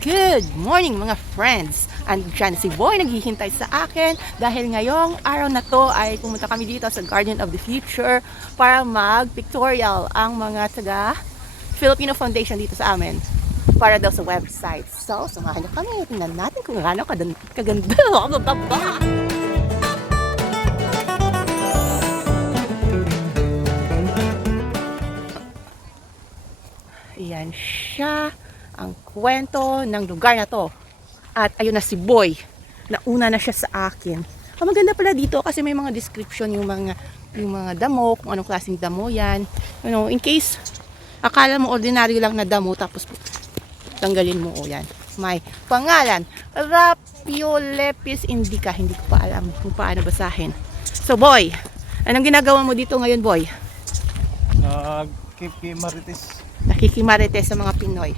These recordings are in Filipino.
Good morning mga friends! Andyan si Boy naghihintay sa akin dahil ngayong araw na to ay pumunta kami dito sa Garden of the Future para mag-pictorial ang mga taga Filipino Foundation dito sa amin para daw sa website. So, samahan niyo kami. Tingnan natin kung gaano kaganda. Bababa! Iyan siya ang kwento ng lugar na to. At ayun na si Boy. Nauna na siya sa akin. Ang maganda pala dito kasi may mga description yung mga yung mga damo, kung anong klaseng damo yan. You know, in case akala mo ordinary lang na damo tapos tanggalin mo o yan. May pangalan, Rapiolepis indica. Hindi ko pa alam kung paano basahin. So boy, anong ginagawa mo dito ngayon boy? Nag-keep kay Marites. nakikimarites sa mga Pinoy.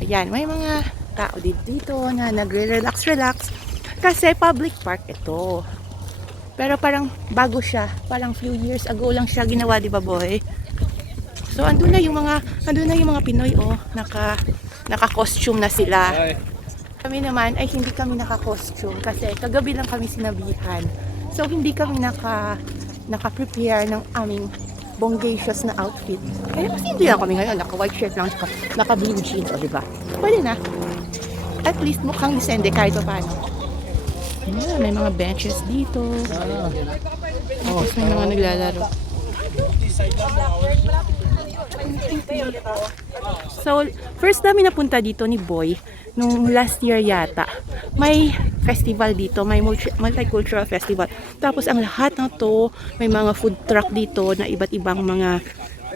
Ayan, may mga tao dito, dito na nagre-relax, relax. Kasi public park ito. Pero parang bago siya. Parang few years ago lang siya ginawa, di ba boy? So, andun na yung mga, andun na yung mga Pinoy, oh. Naka, naka-costume na sila. Kami naman ay hindi kami naka-costume kasi kagabi lang kami sinabihan. So hindi kami naka naka-prepare ng aming bonggacious na outfit. Kaya mas hindi lang kami ngayon, naka-white shirt lang, naka, naka-blue jeans, o diba? Pwede na. At least mukhang descende kahit pa paano. Ayan, may mga benches dito. Tapos may mga naglalaro. So, first namin napunta dito ni Boy nung last year yata. May festival dito, may multi- multicultural festival. Tapos ang lahat ng to, may mga food truck dito na iba't ibang mga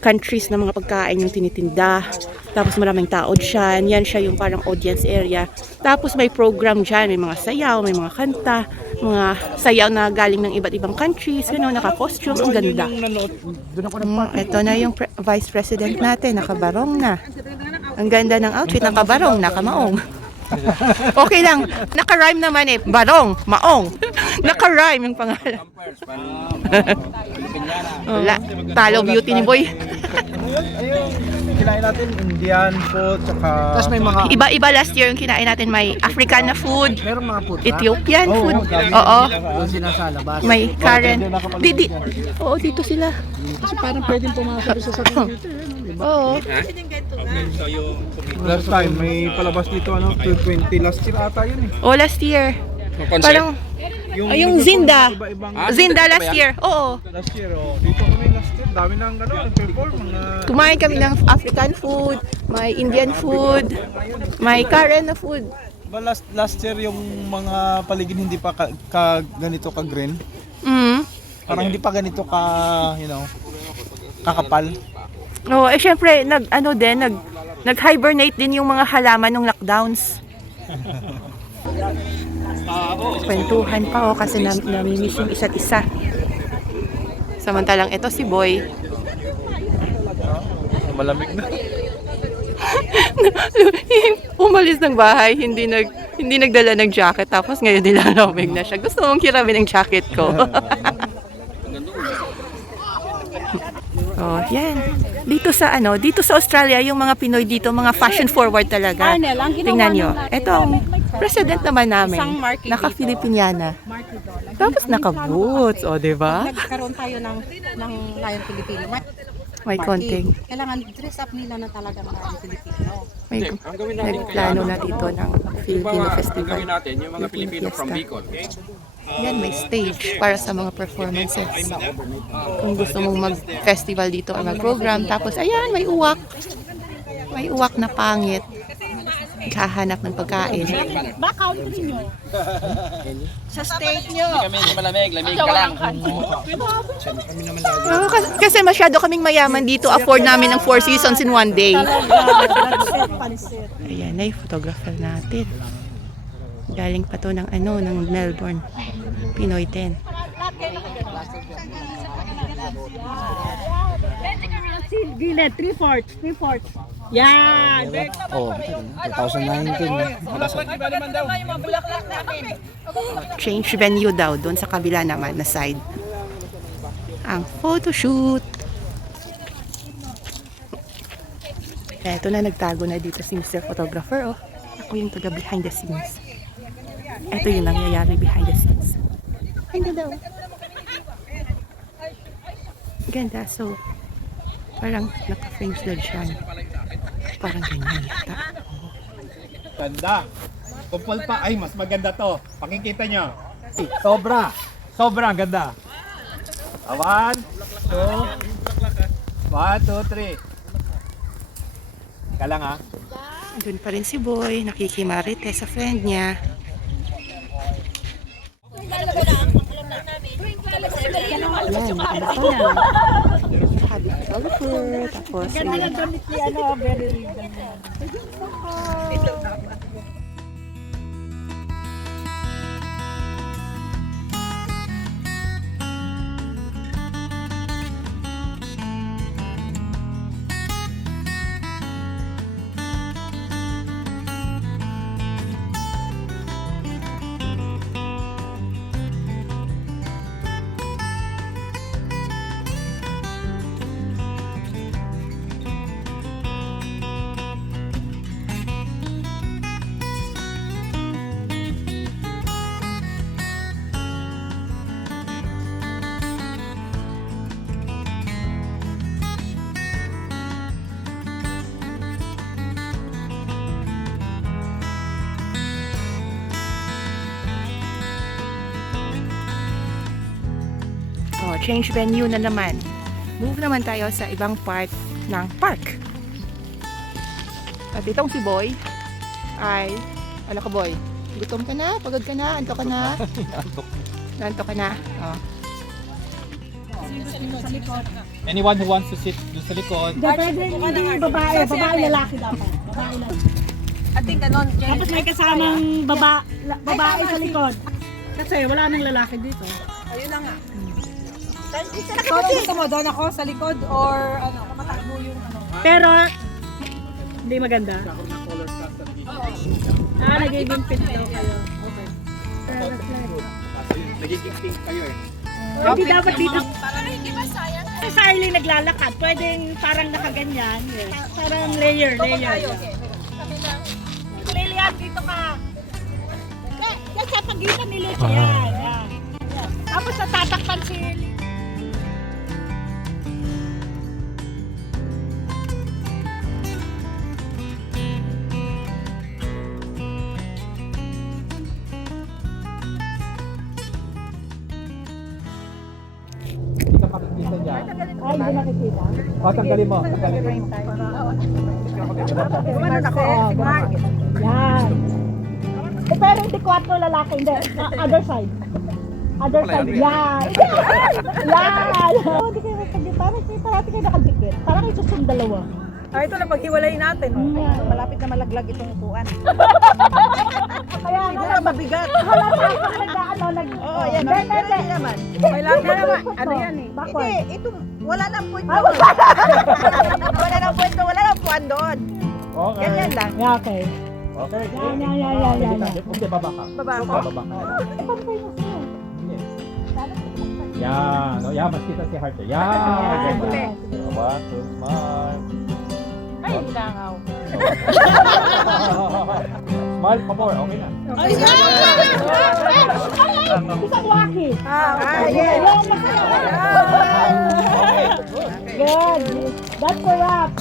countries na mga pagkain yung tinitinda. Tapos maraming tao dyan. Yan siya yung parang audience area. Tapos may program dyan. May mga sayaw, may mga kanta, mga sayaw na galing ng iba't ibang countries. Ano, naka-costume. Ang ganda. Mm, ito na yung pre- vice president natin, nakabarong na. Ang ganda ng outfit, nakabarong, nakamaong. okay lang, naka-rhyme naman eh, barong, maong. naka-rhyme yung pangalan. Wala, talo beauty ni Boy. Kinain natin Indian food, tsaka... Tapos may mga... Iba-iba last year yung kinain natin, may African na food, Meron mga food Ethiopian Oo, food. Oo, Doon sila sa labas. may Karen. Di, di, oo, dito sila. Kasi parang pwedeng pumasok sa certificate. Oo. Last time, may palabas dito, ano, 220 last year ata yun eh. Oh, last year. Parang, Yung, Ay, yung Zinda. Iba-ibang... Zinda last year. Oo. Last year, oh. Dito kami last year. Dami nang ano, nag-perform. Mga... Kumain kami ng African food, may Indian food, may Karen na food. Ba last, last year yung mga paligid hindi pa ka, ka ganito ka green. Mm. Parang hindi pa ganito ka, you know, kakapal. Oh, eh syempre nag ano din nag nag-hibernate din yung mga halaman ng lockdowns. Kwentuhan pa oh kasi nam namimiss yung isa't isa. Samantalang ito si Boy. Malamig na. Umalis ng bahay, hindi nag hindi nagdala ng jacket tapos ngayon nilalamig na siya. Gusto mong kiramin ng jacket ko. oh, yan. Dito sa ano, dito sa Australia, yung mga Pinoy dito, mga fashion forward talaga. Ang Tingnan nyo. lang natin, Ito ang president naman namin. Naka-Filipiniana. Tapos naka-boots, o, di ba? Nagkaroon tayo ng ng Lion Filipino. May, May konting, Kailangan dress up nila na talaga ng Lion Filipino. may nagplano na dito ng Filipino Festival. gawin natin yung mga Filipino Pilipino from. Bicol. Yan, may stage para sa mga performances. Kung gusto mong mag-festival dito or mag-program. Tapos, ayan, may uwak. May uwak na pangit. Kahanap ng pagkain. Sa state nyo. Kami malamig, lamig ka lang. Oh, kasi, kasi masyado kaming mayaman dito. Afford namin ng four seasons in one day. Ayan na yung photographer natin. Galing pa to ng ano, ng Melbourne. Pinoy 10. Gilid, three-fourths, three-fourths. Yan! Oh, 2019. change venue daw doon sa kabila naman na side. Ang photoshoot. Eto na nagtago na dito si Mr. Photographer oh. ako yung taga behind the scenes. Ito yung nangyayari behind the scenes. Ang ganda oh. Ganda. So, parang naka-frames na dyan. Parang ganyan yata. Ganda. Kumpul pa. Ay, mas maganda to. Pakikita nyo. Sobra. Sobra ang ganda. Ah, One, two. One, two, three. Ka lang ah. Doon pa rin si Boy, nakikimarite sa friend niya. Yan, ano pa na. Happy photographer. Tapos, ayun. Damit change venue na naman. Move naman tayo sa ibang part ng park. At itong si Boy ay, ano ka Boy? Gutom ka na? Pagod ka na? Anto ka na? Anto ka na? Oh. Anyone who wants to sit doon sa likod. Pwede hindi babae, babae lalaki dapat. Babae lalaki. Ating ganon, Tapos may kasamang baba, babae sa likod. Kasi wala nang lalaki dito. Ayun na nga. Ikaw gusto mo doon ako sa likod or ano, kumatakbo yung ano. Pero, hindi maganda. Ah, nagiging fit daw kayo. Okay. Nagiging pink kayo eh. Hindi dapat dito. Sa Sarly naglalakad, pwedeng parang nakaganyan. Yes. Parang layer, layer. Lilian, dito ka. Yan, yan sa pagitan ni Lilian. Yan. Tapos natatakpan si Hindi ka makikita dyan. Ay, hindi nakikita. O, tanggalin mo. Tanggalin mo. Yan. Eh, pero hindi kwarto lalaki, hindi. Ah, other side. Other side. Yan. Yan. Oh, Hindi kayo magkagit. Parang kayo nakadikit. Parang kayo susund dalawa. Ah, ito na paghiwalay natin. Mm. Malapit na malaglag itong upuan. Kaya nga, mabigat. halata ako nag, ano, nag... Oo, yan. Hindi, Pero hindi, hindi naman. May lang naman. Ano yan eh? Hindi, ito, wala nang point Ah, doon. wala nang point doon, wala nang puan doon. Okay. Ganyan lang. Yeah, okay. Okay. Yan, yan, yan, yan, yan, yan. Okay, baba ka. Baba ako. Baba ka. Yan. O, yan. Mas kita si Heart. Yan. Yan. One, two, smile. Langaw. Smile pa more. Okay na. Ay, isang waki. Ah, yes. Good. That's a wrap.